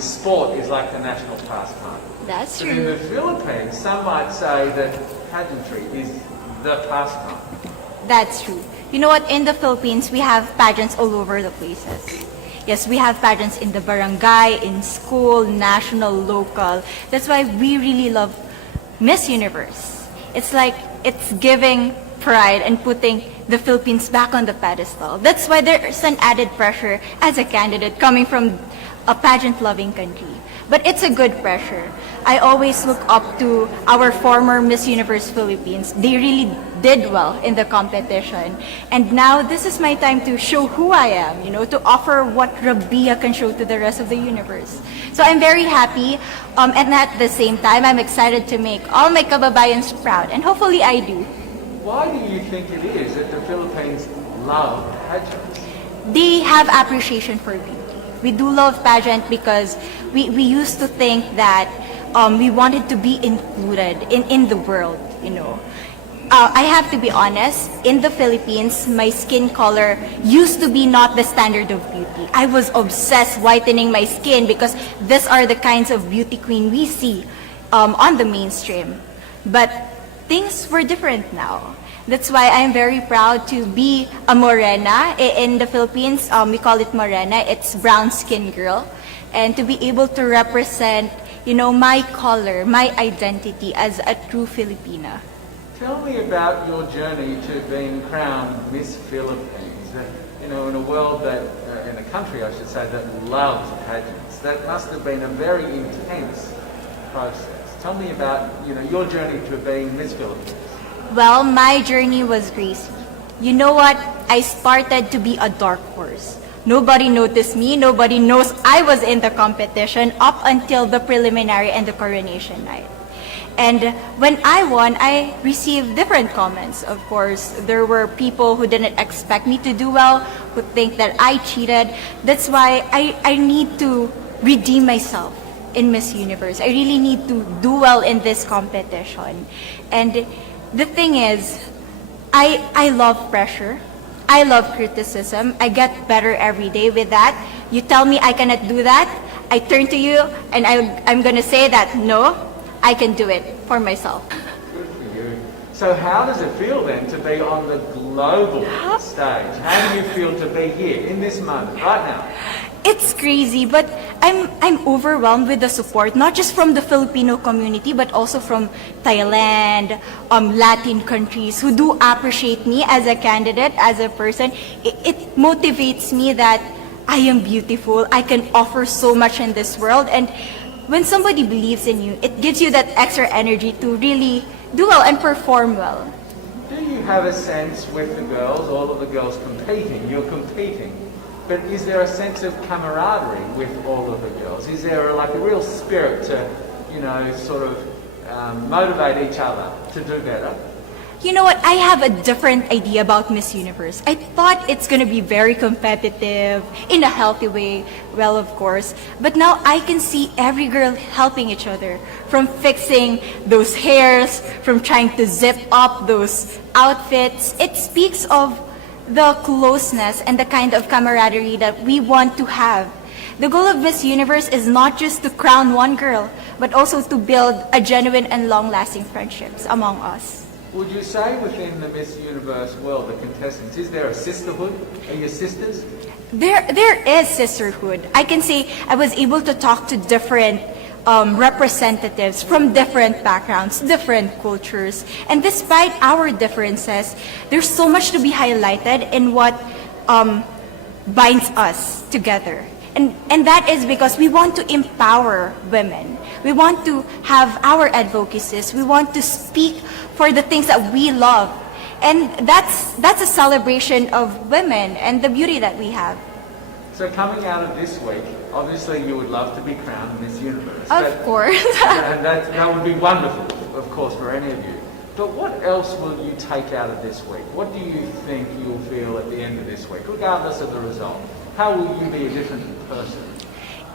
sport is like the national pastime. That's But in the true. Philippines, some might say that pageantry is the pastime. That's true. You know what? In the Philippines, we have pageants all over the places. Yes, we have pageants in the barangay, in school, national, local. That's why we really love Miss Universe. It's like it's giving pride and putting the Philippines back on the pedestal. That's why there's an added pressure as a candidate coming from a pageant-loving country. But it's a good pressure. I always look up to our former Miss Universe Philippines. They really did well in the competition. And now this is my time to show who I am, to offer what Rabiya can show to the rest of the universe. So I'm very happy, and at the same time, I'm excited to make all my kababayans proud, and hopefully I do. Why do you think it is that the Philippines love pageants? They have appreciation for beauty. We do love pageant because we used to think that we wanted to be included in the world. I have to be honest, in the Philippines, my skin color used to be not the standard of beauty. I was obsessed whitening my skin because these are the kinds of beauty queen we see on the mainstream. But things were different now. That's why I'm very proud to be a morena. In the Philippines, we call it morena. It's brown skin girl. And to be able to represent, my color, my identity as a true Filipina. Tell me about your journey to being crowned Miss Philippines. In a world that, in a country I should say, that loves pageants. That must have been a very intense process. Tell me about, your journey to being Miss Philippines. Well, my journey was crazy. You know what? I started to be a dark horse. Nobody noticed me. Nobody knows I was in the competition up until the preliminary and the coronation night. And when I won, I received different comments. Of course, there were people who didn't expect me to do well, who think that I cheated. That's why I need to redeem myself in Miss Universe. I really need to do well in this competition. And the thing is, I love pressure. I love criticism. I get better every day with that. You tell me I cannot do that, I turn to you and I'm going to say that, no, I can do it for myself. Good for you. So how does it feel then to be on the global stage? How do you feel to be here in this moment, right now? It's crazy, but I'm overwhelmed with the support, not just from the Filipino community, but also from Thailand, Latin countries who do appreciate me as a candidate, as a person. It motivates me that I am beautiful, I can offer so much in this world, and when somebody believes in you, it gives you that extra energy to really do well and perform well. Do you have a sense with the girls, all of the girls competing, you're competing, but is there a sense of camaraderie with all of the girls? Is there like a real spirit to, sort of motivate each other to do better? You know what? I have a different idea about Miss Universe. I thought it's going to be very competitive, in a healthy way, well, of course. But now I can see every girl helping each other, from fixing those hairs, from trying to zip up those outfits. It speaks of the closeness and the kind of camaraderie that we want to have. The goal of Miss Universe is not just to crown one girl, but also to build a genuine and long-lasting friendships among us. Would you say within the Miss Universe world, the contestants, is there a sisterhood? Are you sisters? There is sisterhood. I can say I was able to talk to different representatives from different backgrounds, different cultures. And despite our differences, there's so much to be highlighted in what binds us together. And that is because we want to empower women. We want to have our advocacies. We want to speak for the things that we love. And that's a celebration of women and the beauty that we have. So coming out of this week, obviously you would love to be crowned Miss Universe. Of course. And that would be wonderful, of course, for any of you. But what else will you take out of this week? What do you think you'll feel at the end of this week, regardless of the result? How will you be a different person?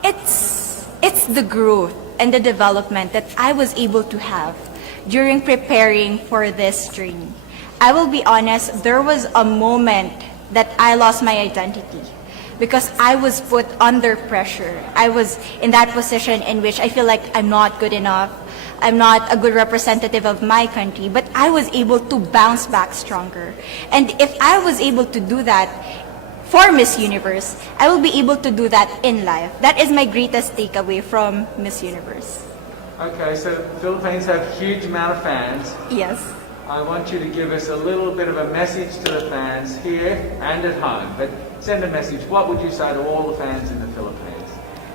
It's the growth and the development that I was able to have during preparing for this journey. I will be honest, there was a moment that I lost my identity. because I was put under pressure. I was in that position in which I feel like I'm not good enough. I'm not a good representative of my country, but I was able to bounce back stronger. And if I was able to do that for Miss Universe, I will be able to do that in life. That is my greatest takeaway from Miss Universe. Okay, so Philippines have a huge amount of fans. Yes. I want you to give us a little bit of a message to the fans here and at home. But send a message. What would you say to all the fans in the Philippines?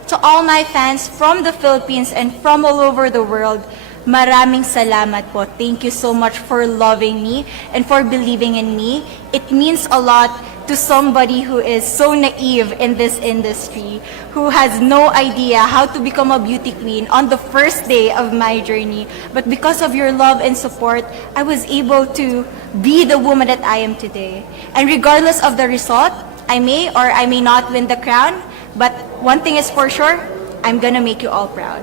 To all my fans from the Philippines and from all over the world, maraming salamat po. Thank you so much for loving me and for believing in me. It means a lot to somebody who is so naive in this industry, who has no idea how to become a beauty queen on the first day of my journey. But because of your love and support, I was able to be the woman that I am today. And regardless of the result, I may or I may not win the crown, but one thing is for sure, I'm gonna make you all proud.